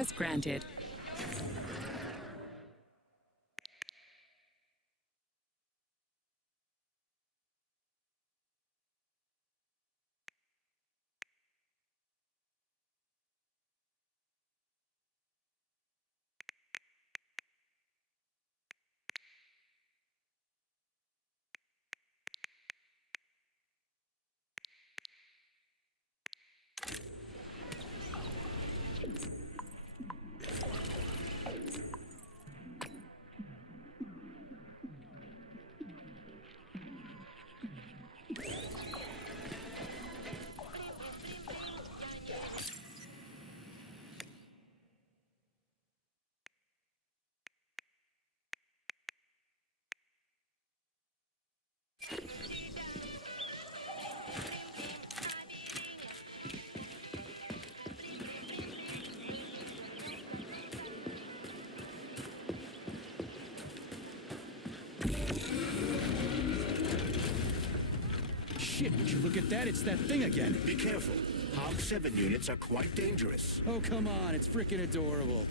Access granted. Shit, would you look at that? It's that thing again. Be careful. Hog 7 units are quite dangerous. Oh, come on. It's freaking adorable.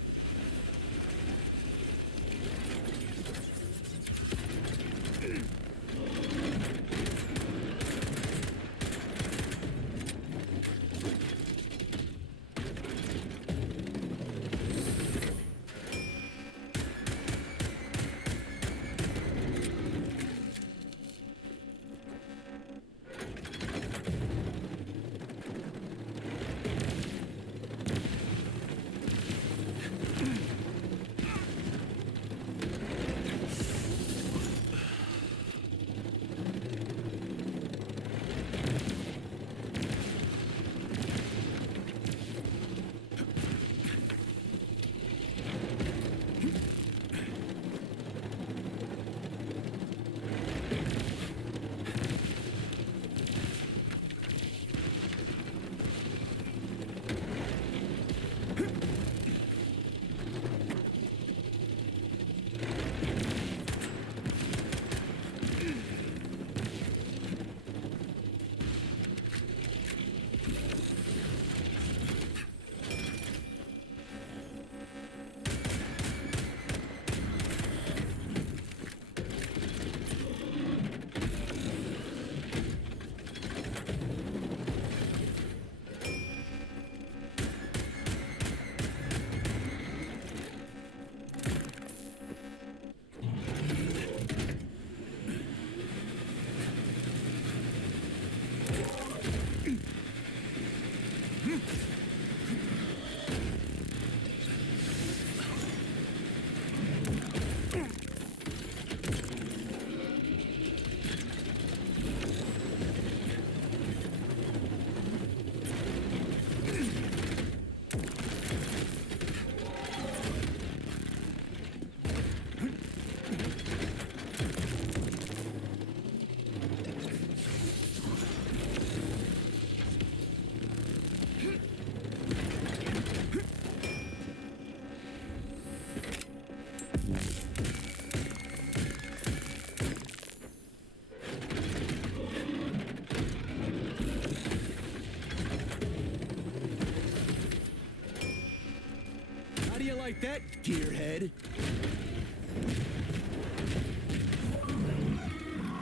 Like that, gearhead?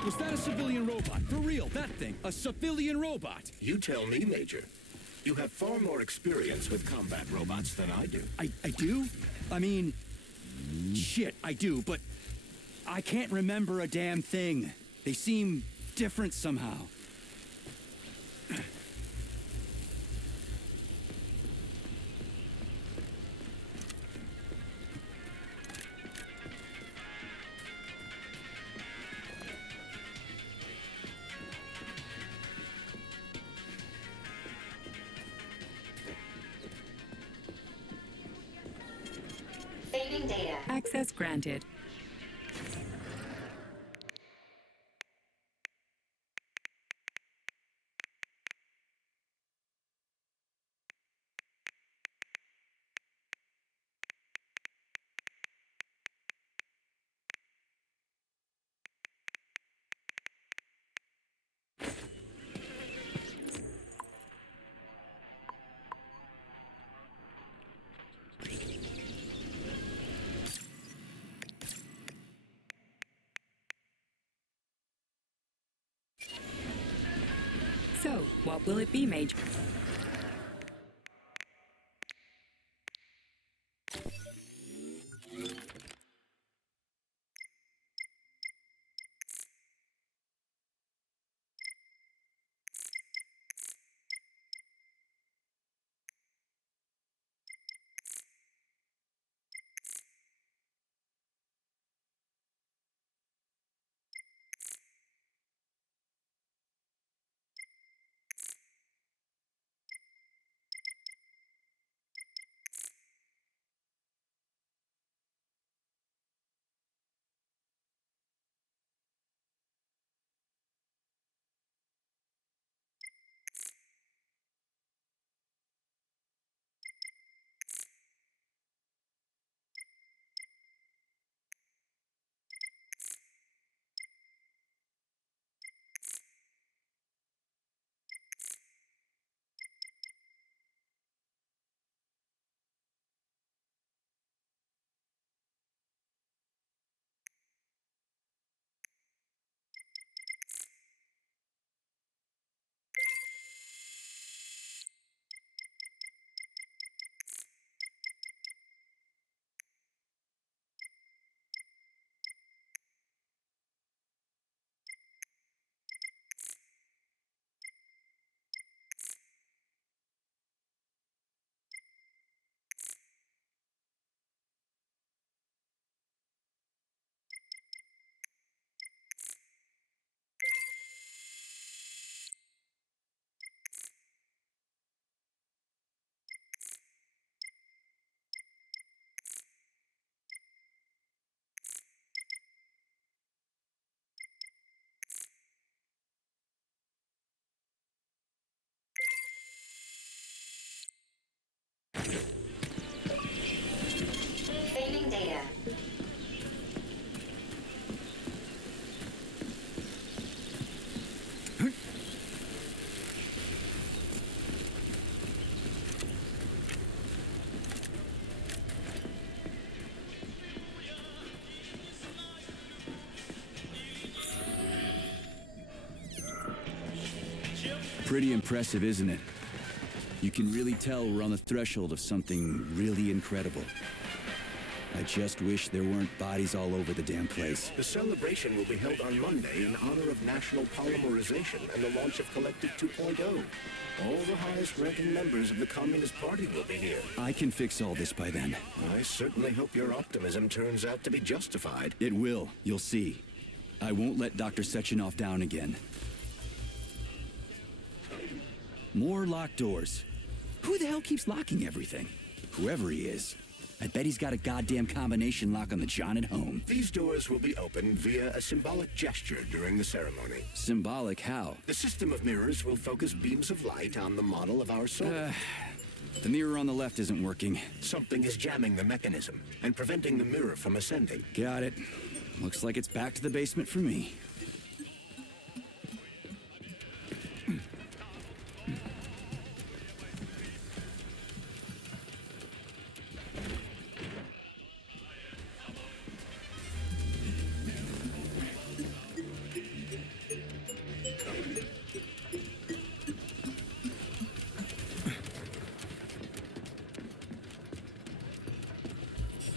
Was that a civilian robot? For real, that thing. A civilian robot. You tell me, Major. You have far more experience with combat robots than I do. I do? I mean, shit, I do, but I can't remember a damn thing. They seem different somehow. Saving data. Access granted. What will it be, Major? Saving data. Pretty impressive, isn't it? You can really tell we're on the threshold of something really incredible. I just wish there weren't bodies all over the damn place. The celebration will be held on Monday in honor of National Polymerization and the launch of Collective 2.0. All the highest-ranking members of the Communist Party will be here. I can fix all this by then. I certainly hope your optimism turns out to be justified. It will, you'll see. I won't let Dr. Sechenov down again. More locked doors. Who the hell keeps locking everything? Whoever he is. I bet he's got a goddamn combination lock on the John at home. These doors will be opened via a symbolic gesture during the ceremony. Symbolic how? The system of mirrors will focus beams of light on the model of our soul. The mirror on the left isn't working. Something is jamming the mechanism and preventing the mirror from ascending. Got it. Looks like it's back to the basement for me.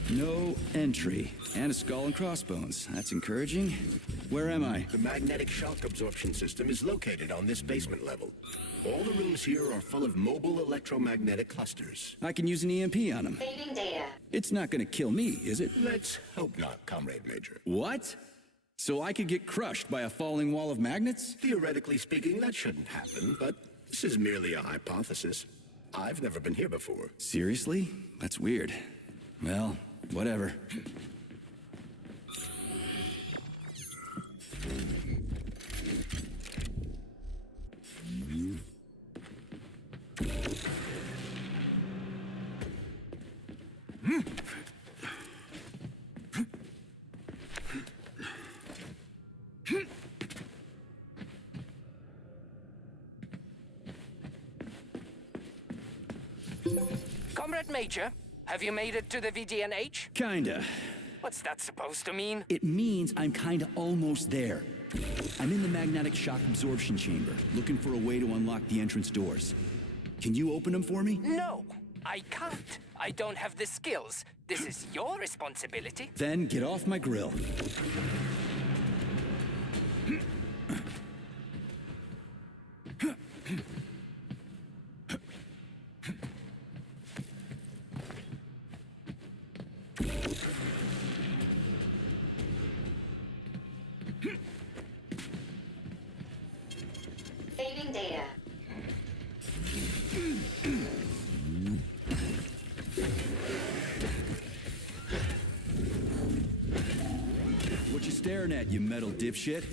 No entry. And a skull and crossbones. That's encouraging. Where am I? The magnetic shock absorption system is located on this basement level. All the rooms here are full of mobile electromagnetic clusters. I can use an EMP on them. Saving data. It's not gonna kill me, is it? Let's hope not, Comrade Major. What? So I could get crushed by a falling wall of magnets? Theoretically speaking, that shouldn't happen, but this is merely a hypothesis. I've never been here before. Seriously? That's weird. Well, whatever. Comrade Major, have you made it to the VDNH? Kinda. What's that supposed to mean? It means I'm kinda almost there. I'm in the magnetic shock absorption chamber, looking for a way to unlock the entrance doors. Can you open them for me? No, I can't. I don't have the skills. This is your responsibility. Then get off my grill. Saving data. What you staring at, you metal dipshit?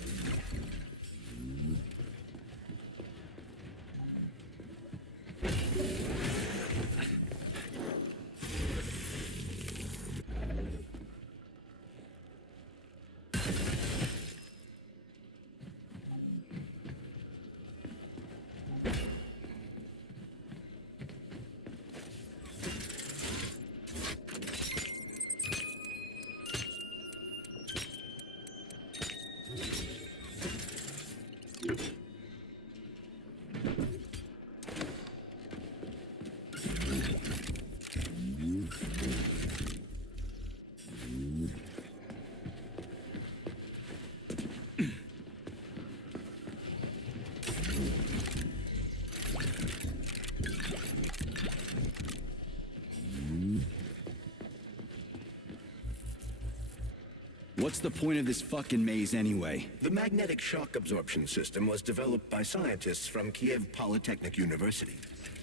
What's the point of this fucking maze anyway? The magnetic shock absorption system was developed by scientists from Kiev Polytechnic University.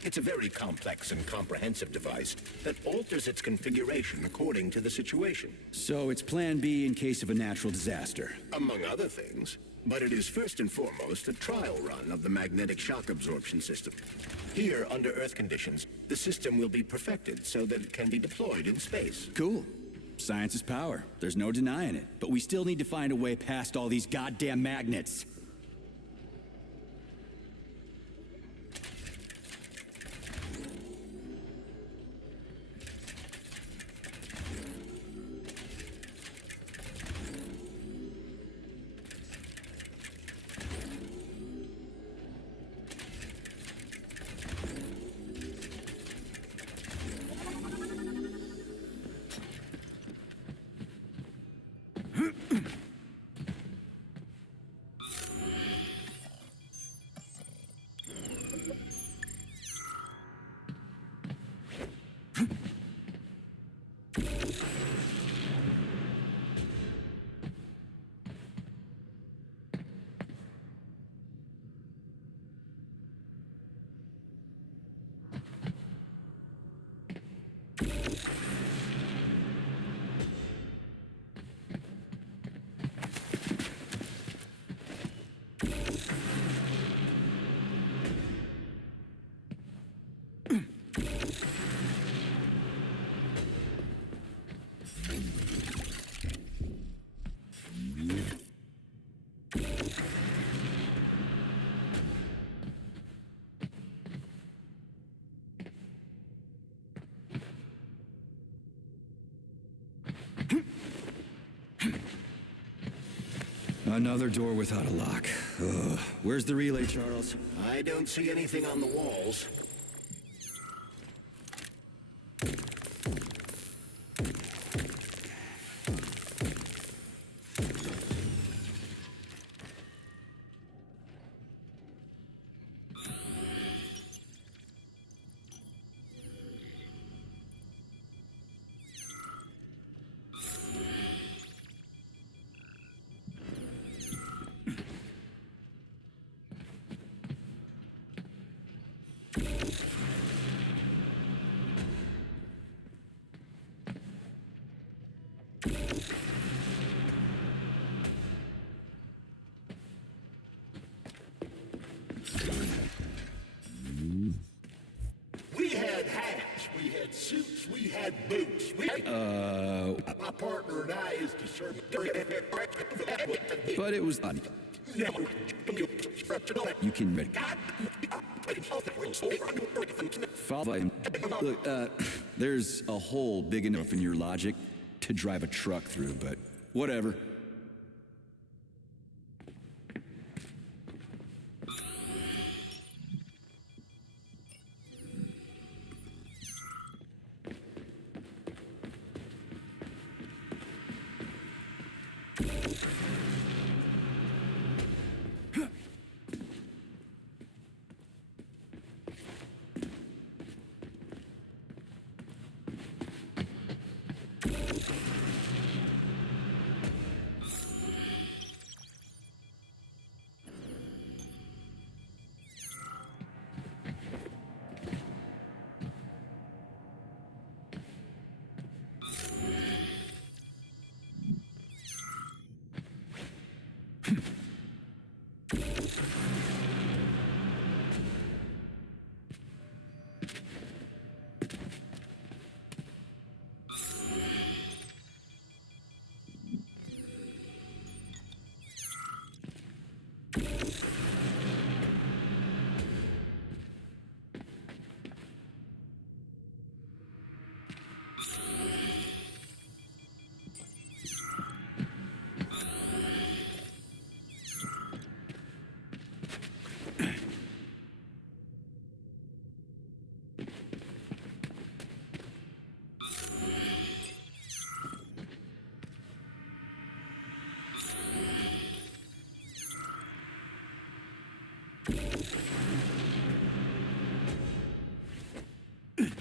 It's a very complex and comprehensive device that alters its configuration according to the situation. So it's plan B in case of a natural disaster. Among other things. But it is first and foremost a trial run of the magnetic shock absorption system. Here, under Earth conditions, the system will be perfected so that it can be deployed in space. Cool. Science is power. There's no denying it. But we still need to find a way past all these goddamn magnets. Another door without a lock. Ugh. Where's the relay, Charles? I don't see anything on the walls. We had hats, we had suits, we had boots. My partner and I used to serve. But it was fun. You can follow him. Look, there's a hole big enough in your logic to drive a truck through, but whatever.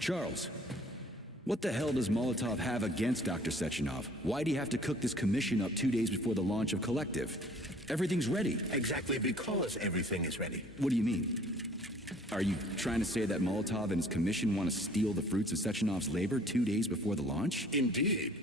Charles, what the hell does Molotov have against Dr. Sechenov? Why'd he have to cook this commission up 2 days before the launch of Collective? Everything's ready. Exactly because everything is ready. What do you mean? Are you trying to say that Molotov and his commission want to steal the fruits of Sechenov's labor 2 days before the launch? Indeed.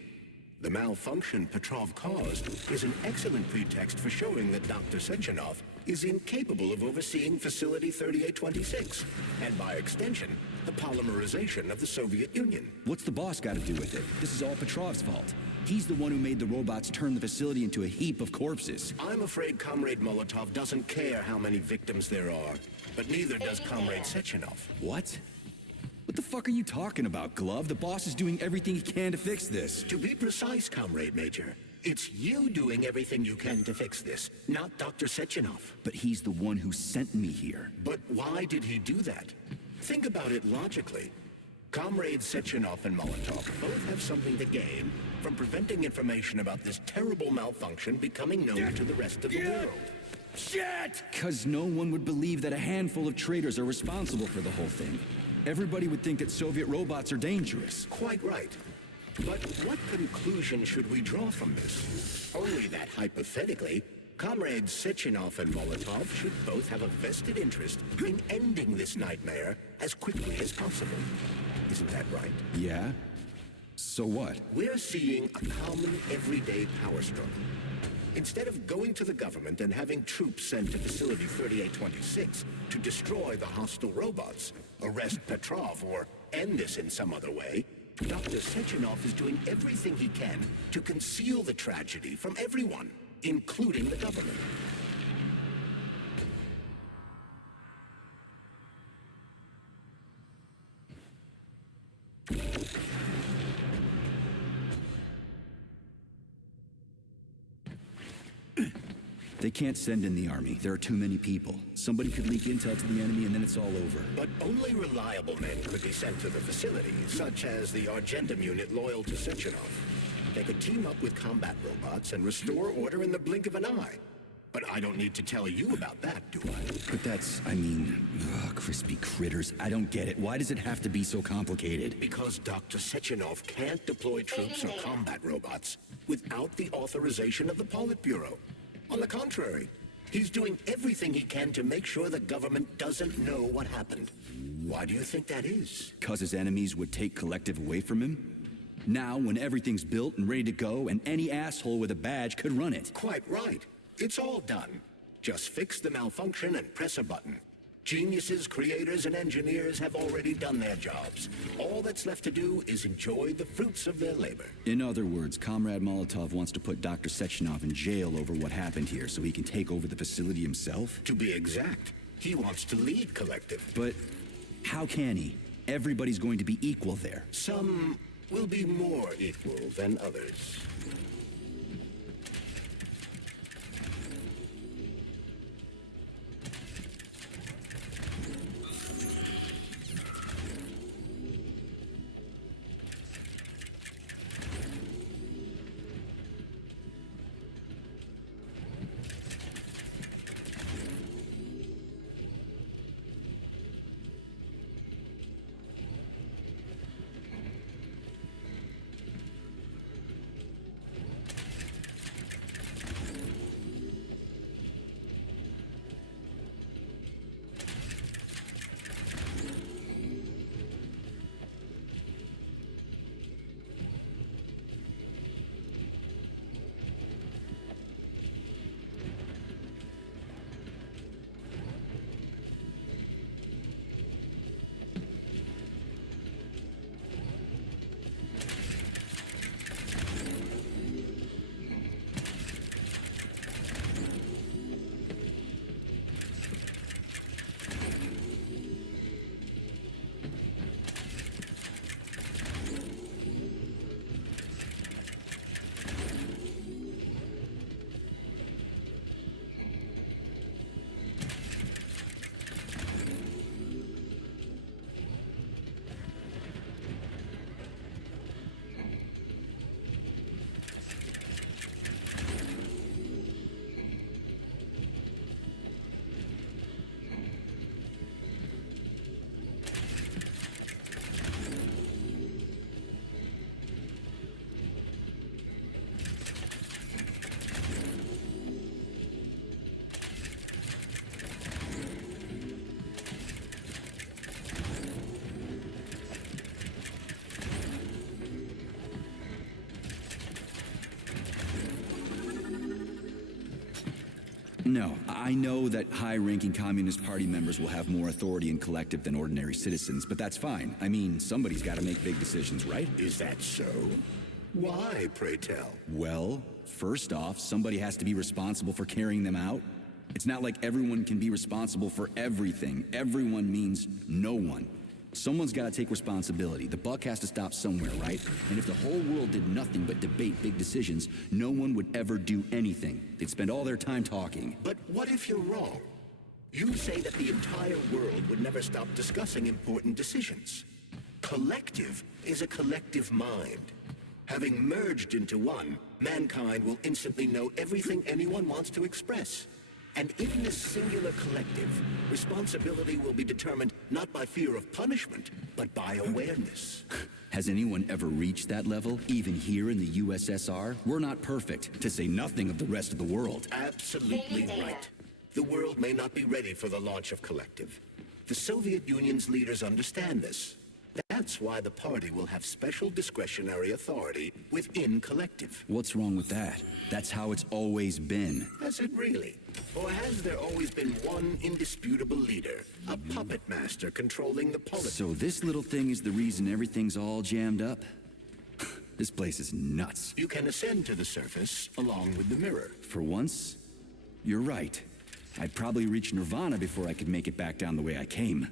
The malfunction Petrov caused is an excellent pretext for showing that Dr. Sechenov is incapable of overseeing Facility 3826, and by extension, the polymerization of the Soviet Union. What's the boss got to do with it? This is all Petrov's fault. He's the one who made the robots turn the facility into a heap of corpses. I'm afraid Comrade Molotov doesn't care how many victims there are, but neither does Comrade Sechenov. What? What the fuck are you talking about, Glove? The boss is doing everything he can to fix this. To be precise, Comrade Major, it's you doing everything you can to fix this, not Dr. Sechenov. But he's the one who sent me here. But why did he do that? Think about it logically. Comrades Sechenov and Molotov both have something to gain from preventing information about this terrible malfunction becoming known to the rest of the world. Shit! Because no one would believe that a handful of traitors are responsible for the whole thing. Everybody would think that Soviet robots are dangerous. Quite right. But what conclusion should we draw from this? Only that hypothetically, Comrades Sechenov and Molotov should both have a vested interest in ending this nightmare as quickly as possible. Isn't that right? Yeah? So what? We're seeing a common everyday power struggle. Instead of going to the government and having troops sent to Facility 3826 to destroy the hostile robots, arrest Petrov, or end this in some other way, Dr. Sechenov is doing everything he can to conceal the tragedy from everyone, including the government. They can't send in the army. There are too many people. Somebody could leak intel to the enemy and then it's all over. But only reliable men could be sent to the facility, such as the Argentum unit loyal to Sechenov. They could team up with combat robots and restore order in the blink of an eye. But I don't need to tell you about that, do I? But crispy critters. I don't get it. Why does it have to be so complicated? Because Dr. Sechenov can't deploy troops or combat robots without the authorization of the Politburo. On the contrary, he's doing everything he can to make sure the government doesn't know what happened. Why do you think that is? Because his enemies would take Collective away from him? Now, when everything's built and ready to go, and any asshole with a badge could run it. Quite right. It's all done. Just fix the malfunction and press a button. Geniuses, creators, and engineers have already done their jobs. All that's left to do is enjoy the fruits of their labor. In other words, Comrade Molotov wants to put Dr. Sechenov in jail over what happened here so he can take over the facility himself? To be exact, he wants to lead Collective. But how can he? Everybody's going to be equal there. Some will be more equal than others. No, I know that high-ranking Communist Party members will have more authority in Collective than ordinary citizens, but that's fine. I mean, somebody's got to make big decisions, right? Is that so? Why, pray tell? Well, first off, somebody has to be responsible for carrying them out. It's not like everyone can be responsible for everything. Everyone means no one. Someone's got to take responsibility. The buck has to stop somewhere, right? And if the whole world did nothing but debate big decisions, no one would ever do anything. They'd spend all their time talking. But what if you're wrong? You say that the entire world would never stop discussing important decisions. Collective is a collective mind. Having merged into one, mankind will instantly know everything anyone wants to express. And in this singular collective, responsibility will be determined not by fear of punishment, but by awareness. Has anyone ever reached that level, even here in the USSR? We're not perfect, to say nothing of the rest of the world. Absolutely right. The world may not be ready for the launch of Collective. The Soviet Union's leaders understand this. That's why the party will have special discretionary authority within Collective. What's wrong with that? That's how it's always been. Has it really? Or has there always been one indisputable leader, a puppet master controlling the politics? So this little thing is the reason everything's all jammed up? This place is nuts. You can ascend to the surface along with the mirror. For once, you're right. I'd probably reach Nirvana before I could make it back down the way I came.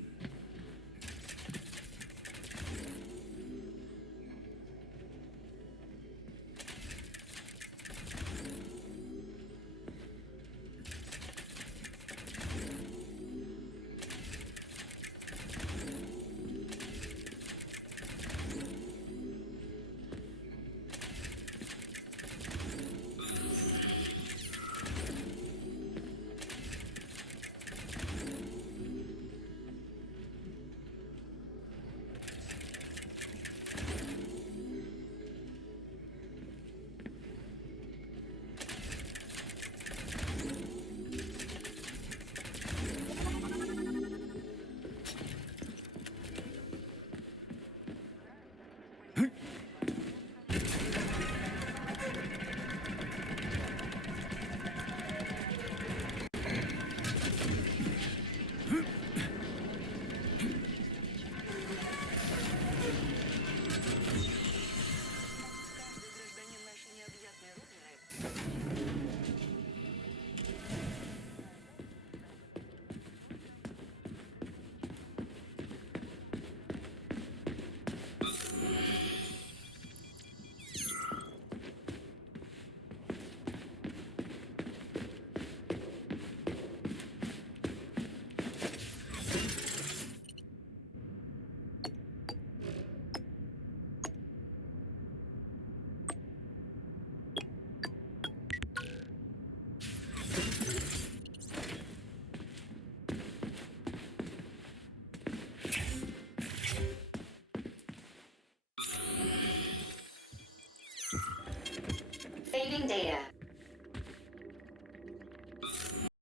Saving data.